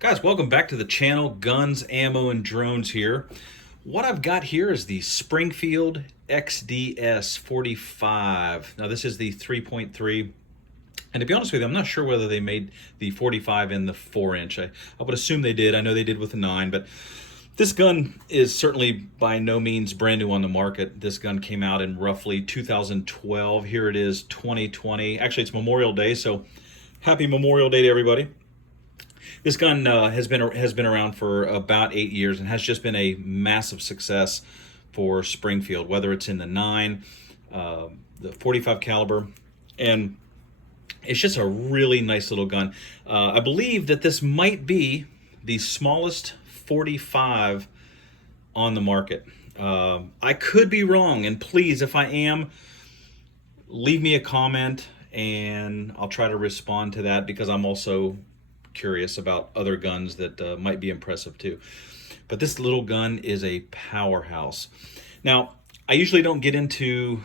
Guys, welcome back to the channel. Guns, ammo, and drones here. What I've got here is the Springfield XDs 45. Now this is the 3.3. And to be honest with you, I'm not sure whether they made the 45 in the 4-inch. I would assume they did. I know they did with the 9, but this gun is certainly by no means brand new on the market. This gun came out in roughly 2012. Here it is, 2020. Actually, it's Memorial Day, so happy Memorial Day to everybody. This gun has been around for about 8 years and has just been a massive success for Springfield, whether it's in the 9, the 45 caliber, and it's just a really nice little gun. I believe that this might be the smallest 45 on the market. I could be wrong, and please, if I am, leave me a comment and I'll try to respond to that, because I'm also curious about other guns that might be impressive too. But this little gun is a powerhouse. Now, I usually don't get into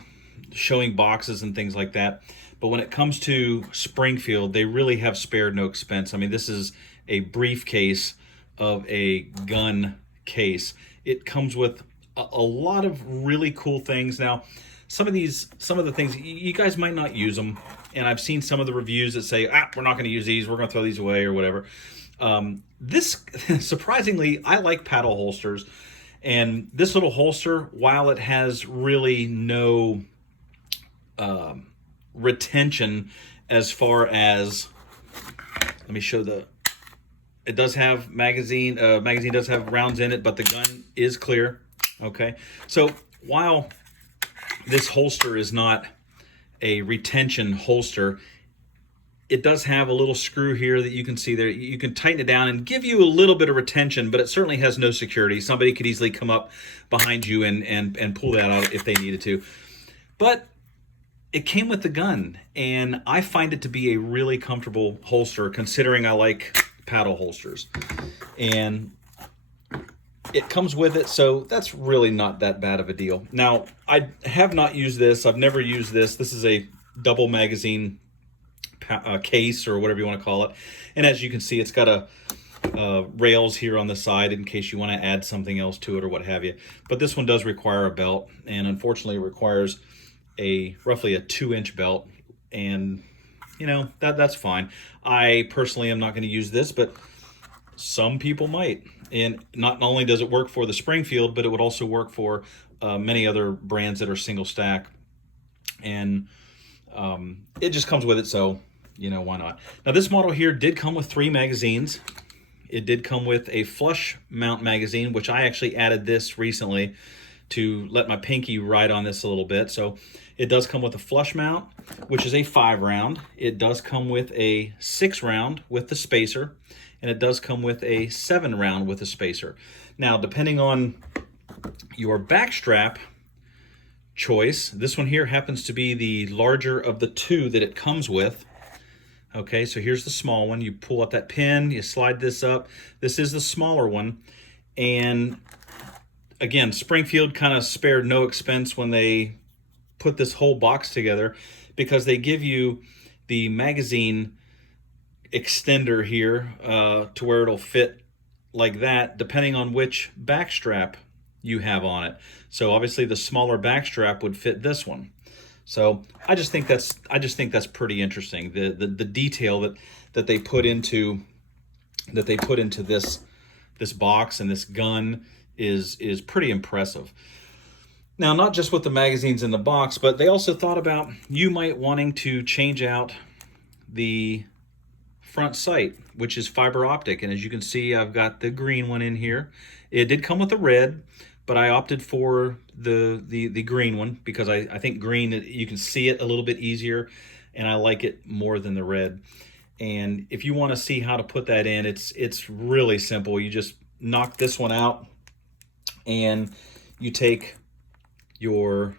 showing boxes and things like that, but when it comes to Springfield, they really have spared no expense. I mean, this is a briefcase of a gun case. It comes with a lot of really cool things. Now, some of the things, you guys might not use them, and I've seen some of the reviews that say, we're not going to use these, we're going to throw these away or whatever. This, surprisingly, I like paddle holsters, and this little holster, while it has really no retention as far as, let me show it does have magazine does have rounds in it, but the gun is clear. Okay, so while this holster is not a retention holster, it does have a little screw here that you can see there. You can tighten it down and give you a little bit of retention, but it certainly has no security. Somebody could easily come up behind you and pull that out if they needed to. But it came with the gun, and I find it to be a really comfortable holster, considering I like paddle holsters. And it comes with it, so that's really not that bad of a deal. Now, I have not used this. I've never used this. This is a double magazine case, or whatever you want to call it. And as you can see, it's got a rails here on the side in case you want to add something else to it or what have you. But this one does require a belt, and unfortunately it requires roughly a 2-inch belt. And you know, that's fine. I personally am not going to use this, but some people might. And not only does it work for the Springfield, but it would also work for many other brands that are single stack. And it just comes with it, so you know, why not? Now, this model here did come with 3 magazines. It did come with a flush mount magazine, which I actually added this recently to let my pinky ride on this a little bit. So it does come with a flush mount, which is a 5-round. It does come with a 6-round with the spacer, and it does come with a 7-round with a spacer. Now, depending on your backstrap choice, this one here happens to be the larger of the 2 that it comes with. Okay, so here's the small one. You pull up that pin, you slide this up. This is the smaller one. And again, Springfield kind of spared no expense when they put this whole box together, because they give you the magazine extender here to where it'll fit like that, depending on which backstrap you have on it. So obviously the smaller backstrap would fit this one. So I just think that's pretty interesting. The detail that they put into this box and this gun is pretty impressive. Now, not just with the magazines in the box, but they also thought about you might wanting to change out the front sight, which is fiber optic. And as you can see, I've got the green one in here. It did come with a red, but I opted for the green one because I think green, you can see it a little bit easier, and I like it more than the red. And if you want to see how to put that in, it's really simple. You just knock this one out, and you take your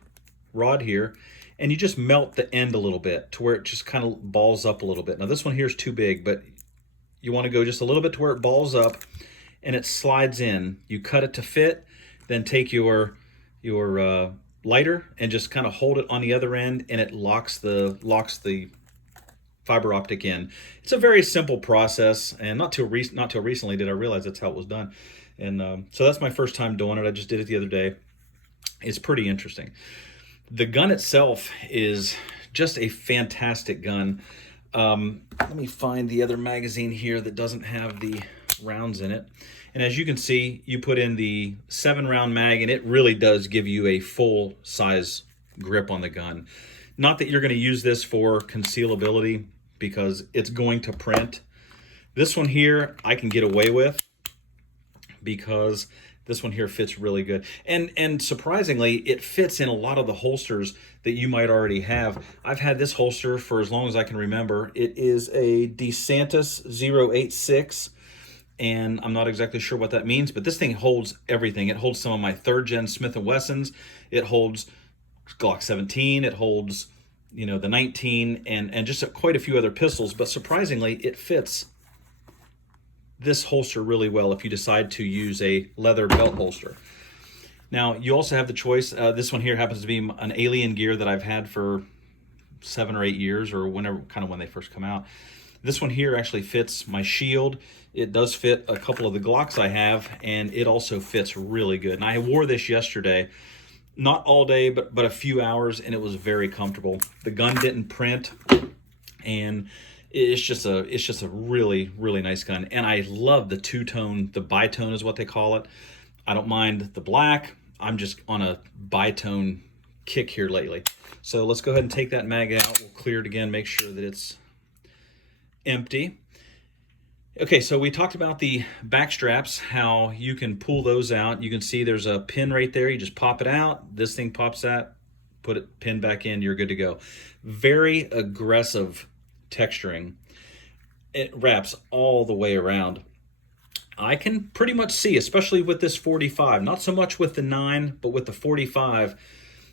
rod here and you just melt the end a little bit to where it just kind of balls up a little bit. Now this one here is too big, but you want to go just a little bit to where it balls up and it slides in. You cut it to fit, then take your lighter and just kind of hold it on the other end, and it locks the fiber optic in. It's a very simple process, and not till recently did I realize that's how it was done. And so that's my first time doing it. I just did it the other day. It's pretty interesting. The gun itself is just a fantastic gun. Let me find the other magazine here that doesn't have the rounds in it. And as you can see, you put in the 7-round mag, and it really does give you a full size grip on the gun. Not that you're going to use this for concealability, because it's going to print. This one here I can get away with, because this one here fits really good. And surprisingly, it fits in a lot of the holsters that you might already have. I've had this holster for as long as I can remember. It is a DeSantis 086, and I'm not exactly sure what that means, but this thing holds everything. It holds some of my 3rd gen Smith & Wessons. It holds Glock 17. It holds, you know, the 19, and just quite a few other pistols. But surprisingly, it fits this holster really well if you decide to use a leather belt holster. Now, you also have the choice. This one here happens to be an Alien gear that I've had for 7 or 8 years, or whenever, kind of when they first come out. This one here actually fits my shield. It does fit a couple of the Glocks I have, and it also fits really good. And I wore this yesterday, not all day, but a few hours, and it was very comfortable. The gun didn't print, and it's just a really, really nice gun. And I love the two-tone, the bitone is what they call it. I don't mind the black. I'm just on a bitone kick here lately. So let's go ahead and take that mag out. We'll clear it again, make sure that it's empty. Okay, so we talked about the back straps, how you can pull those out. You can see there's a pin right there. You just pop it out. This thing pops out, put it pin back in, you're good to go. Very aggressive texturing. It wraps all the way around. I can pretty much see, especially with this 45, not so much with the 9, but with the 45,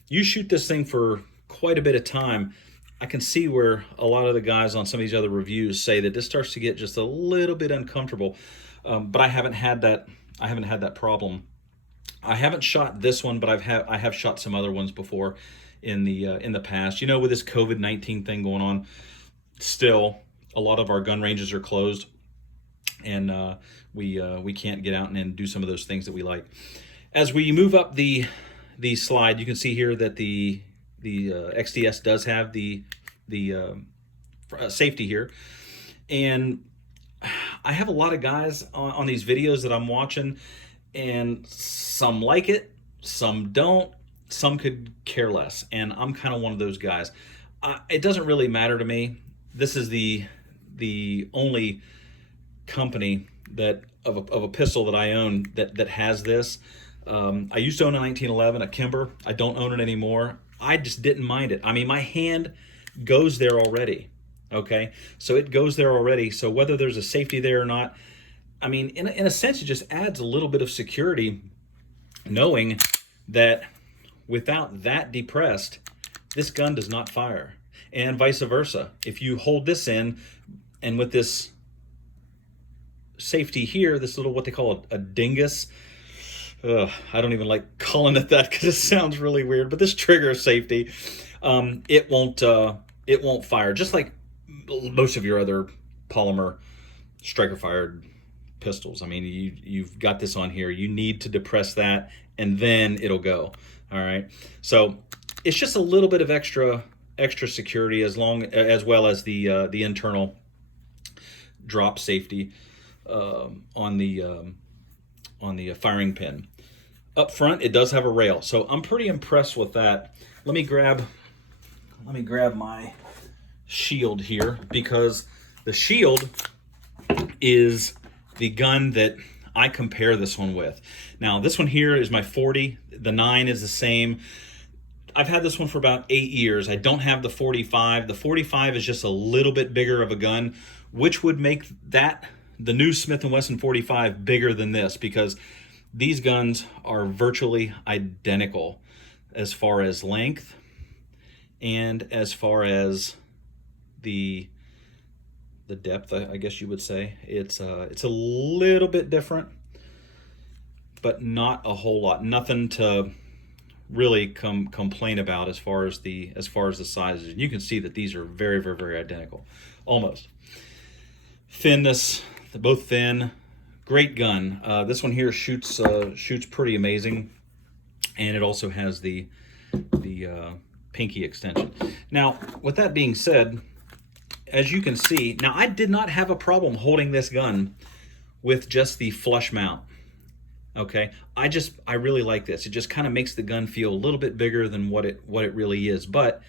you shoot this thing for quite a bit of time. I can see where a lot of the guys on some of these other reviews say that this starts to get just a little bit uncomfortable, but I haven't had that. I haven't had that problem. I haven't shot this one, but I have shot some other ones before in the past. You know, with this COVID-19 thing going on, still a lot of our gun ranges are closed, and we can't get out and do some of those things that we like. As we move up the slide, you can see here that the XDS does have the safety here, and I have a lot of guys on these videos that I'm watching, and some like it, some don't, some could care less, and I'm kind of one of those guys. It doesn't really matter to me. This is the only company that of a pistol that I own that has this. I used to own a 1911, a Kimber. I don't own it anymore. I just didn't mind it. I mean, my hand goes there already, okay? So it goes there already. So whether there's a safety there or not, I mean, in a sense, it just adds a little bit of security knowing that without that depressed, this gun does not fire, and vice versa. If you hold this in, and with this safety here, this little, what they call a dingus, I don't even like calling it that because it sounds really weird, but this trigger safety, it won't fire, just like most of your other polymer striker fired pistols. I mean, you've got this on here, you need to depress that and then it'll go. All right, so it's just a little bit of extra security, as well as the internal drop safety on the firing pin. Up front, it does have a rail, so I'm pretty impressed with that. Let me grab my shield here, because the shield is the gun that I compare this one with. Now, this one here is my 40. The 9 is the same. I've had this one for about 8 years. I don't have the 45. The 45 is just a little bit bigger of a gun, which would make that the new Smith & Wesson 45 bigger than this, because these guns are virtually identical as far as length and as far as the depth, I guess you would say. It's a little bit different, but not a whole lot. Nothing to really complain about as far as the sizes. And you can see that these are very, very, very identical, almost. Thinness, they're both thin. Great gun. This one here shoots pretty amazing, and it also has the pinky extension. Now, with that being said, as you can see, now I did not have a problem holding this gun with just the flush mount. Okay, I really like this. It just kind of makes the gun feel a little bit bigger than what it really is. But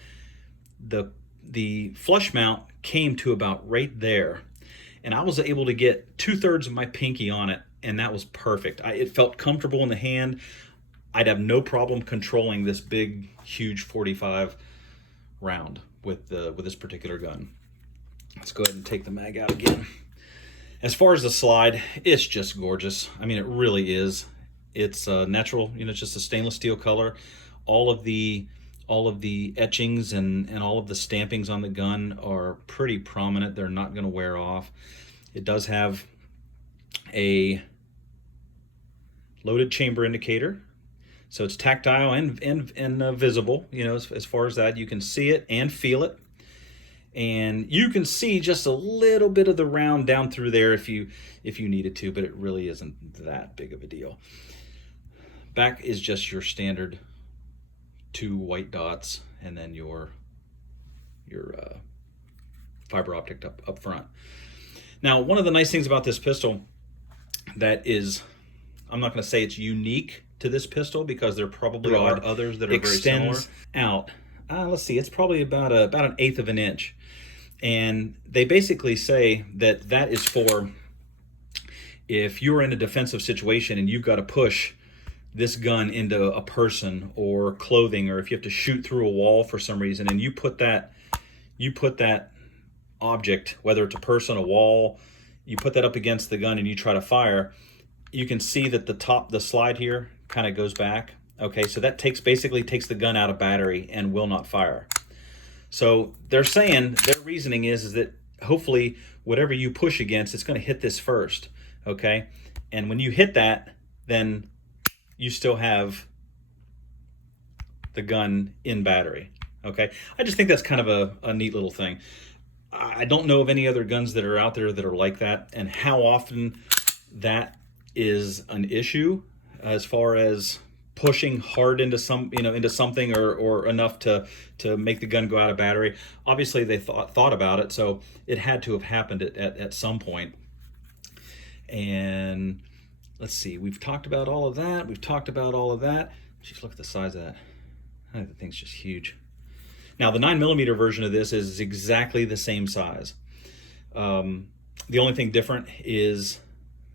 the flush mount came to about right there, and I was able to get 2/3 of my pinky on it, and that was perfect. It felt comfortable in the hand. I'd have no problem controlling this big, huge 45 round with this particular gun. Let's go ahead and take the mag out again. As far as the slide, it's just gorgeous. I mean, it really is. It's natural, it's just a stainless steel color. All of the etchings and all of the stampings on the gun are pretty prominent. They're not going to wear off. It does have a loaded chamber indicator, so it's tactile and visible. As far as that, you can see it and feel it. And you can see just a little bit of the round down through there if you needed to, but it really isn't that big of a deal. Back is just your standard 2 white dots, and then your fiber optic up front. Now, one of the nice things about this pistol that is, I'm not going to say it's unique to this pistol, because there probably are others that are very similar. Out. Let's see, it's probably about an 1/8 of an inch. And they basically say that is for if you're in a defensive situation and you've got to push this gun into a person or clothing, or if you have to shoot through a wall for some reason, and you put that object, whether it's a person, a wall, you put that up against the gun and you try to fire, you can see that the slide here kind of goes back. Okay, so that basically takes the gun out of battery and will not fire. So they're saying, their reasoning is that hopefully whatever you push against, it's going to hit this first. Okay, and when you hit that, then you still have the gun in battery. Okay, I just think that's kind of a neat little thing. I don't know of any other guns that are out there that are like that, and how often that is an issue as far as pushing hard into something or enough to make the gun go out of battery. Obviously they thought about it, so it had to have happened at some point. And let's see, we've talked about all of that. Jeez, look at the size of that. I think the thing's just huge. Now, the 9mm version of this is exactly the same size. The only thing different is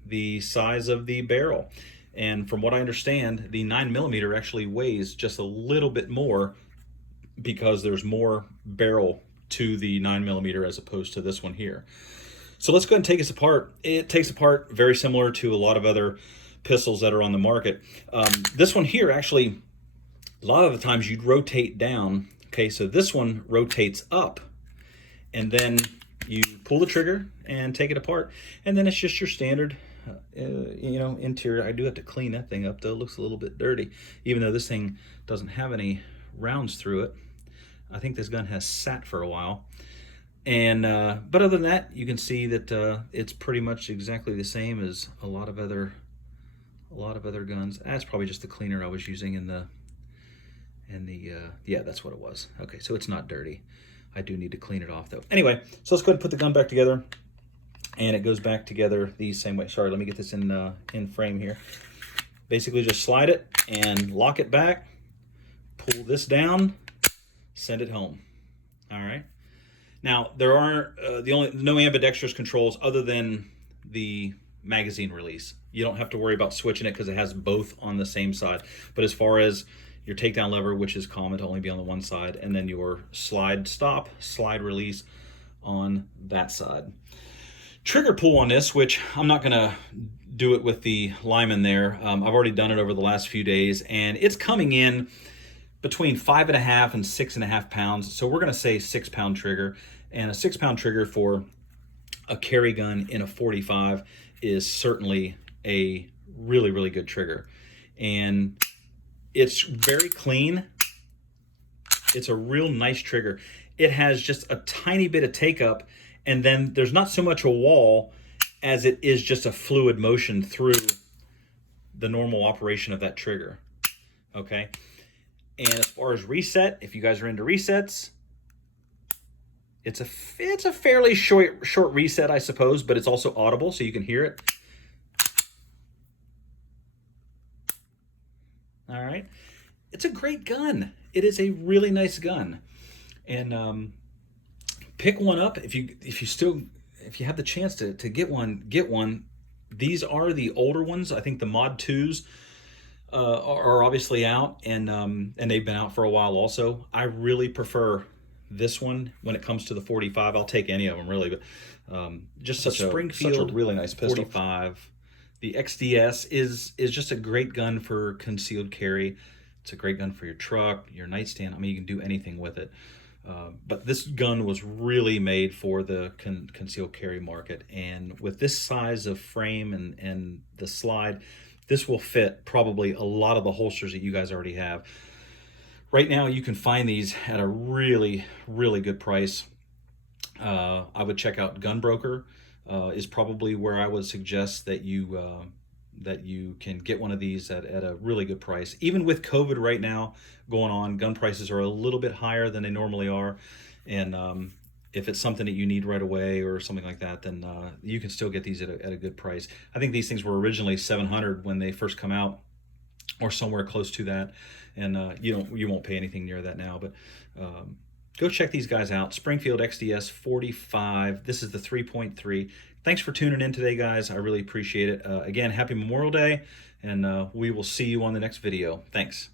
the size of the barrel. And from what I understand, the 9mm actually weighs just a little bit more because there's more barrel to the 9mm as opposed to this one here. So let's go ahead and take this apart. It takes apart very similar to a lot of other pistols that are on the market. This one here, actually, a lot of the times you'd rotate down. Okay, so this one rotates up, and then you pull the trigger and take it apart, and then it's just your standard interior. I do have to clean that thing up though. It looks a little bit dirty, even though this thing doesn't have any rounds through it. I think this gun has sat for a while. And but other than that, you can see that it's pretty much exactly the same as a lot of other guns. That's probably just the cleaner I was using in the yeah, that's what it was. Okay, so it's not dirty. I do need to clean it off though. Anyway, so let's go ahead and put the gun back together. And it goes back together the same way. Sorry, let me get this in frame here. Basically just slide it and lock it back, pull this down, send it home. All right. Now, there are no ambidextrous controls other than the magazine release. You don't have to worry about switching it because it has both on the same side. But as far as your takedown lever, which is common to only be on the one side, and then your slide stop, slide release on that side. Trigger pull on this, which I'm not going to do it with the Lyman there. I've already done it over the last few days, and it's coming in between 5.5 and 6.5 pounds. So we're going to say 6-pound trigger, and a 6-pound trigger for a carry gun in a 45 is certainly a really, really good trigger. And It's very clean. It's a real nice trigger. It has just a tiny bit of take up, and then there's not so much a wall as it is just a fluid motion through the normal operation of that trigger. Okay. And as far as reset, if you guys are into resets, it's a fairly short reset, I suppose, but it's also audible, so you can hear it. All right. It's a great gun. It is a really nice gun. And pick one up if you have the chance to get one, get one. These are the older ones. I think the Mod 2s are obviously out, and they've been out for a while also. I really prefer this one when it comes to the 45. I'll take any of them really, but just such a really nice pistol. 45. The XDs is just a great gun for concealed carry. It's a great gun for your truck, your nightstand. I mean, you can do anything with it. But this gun was really made for the concealed carry market. And with this size of frame and the slide, this will fit probably a lot of the holsters that you guys already have. Right now, you can find these at a really, really good price. I would check out Gunbroker. Is probably where I would suggest that you can get one of these at a really good price. Even with COVID right now going on, gun prices are a little bit higher than they normally are. And if it's something that you need right away or something like that, then you can still get these at a good price. I think these things were originally $700 when they first come out, or somewhere close to that. And you won't pay anything near that now. But go check these guys out. Springfield XDs 45. This is the 3.3. Thanks for tuning in today, guys. I really appreciate it. Again, happy Memorial Day, and we will see you on the next video. Thanks.